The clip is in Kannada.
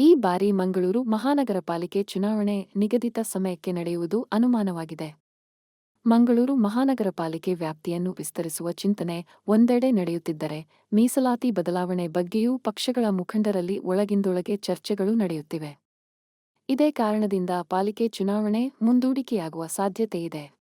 ಈ ಬಾರಿ ಮಂಗಳೂರು ಮಹಾನಗರ ಪಾಲಿಕೆ ಚುನಾವಣೆ ನಿಗದಿತ ಸಮಯಕ್ಕೆ ನಡೆಯುವುದು ಅನುಮಾನವಾಗಿದೆ. ಮಂಗಳೂರು ಮಹಾನಗರ ಪಾಲಿಕೆ ವ್ಯಾಪ್ತಿಯನ್ನು ವಿಸ್ತರಿಸುವ ಚಿಂತನೆ ಒಂದೆಡೆ ನಡೆಯುತ್ತಿದ್ದರೆ, ಮೀಸಲಾತಿ ಬದಲಾವಣೆ ಬಗ್ಗೆಯೂ ಪಕ್ಷಗಳ ಮುಖಂಡರಲ್ಲಿ ಒಳಗಿಂದೊಳಗೆ ಚರ್ಚೆಗಳು ನಡೆಯುತ್ತಿವೆ. ಇದೇ ಕಾರಣದಿಂದ ಪಾಲಿಕೆ ಚುನಾವಣೆ ಮುಂದೂಡಿಕೆಯಾಗುವ ಸಾಧ್ಯತೆಯಿದೆ.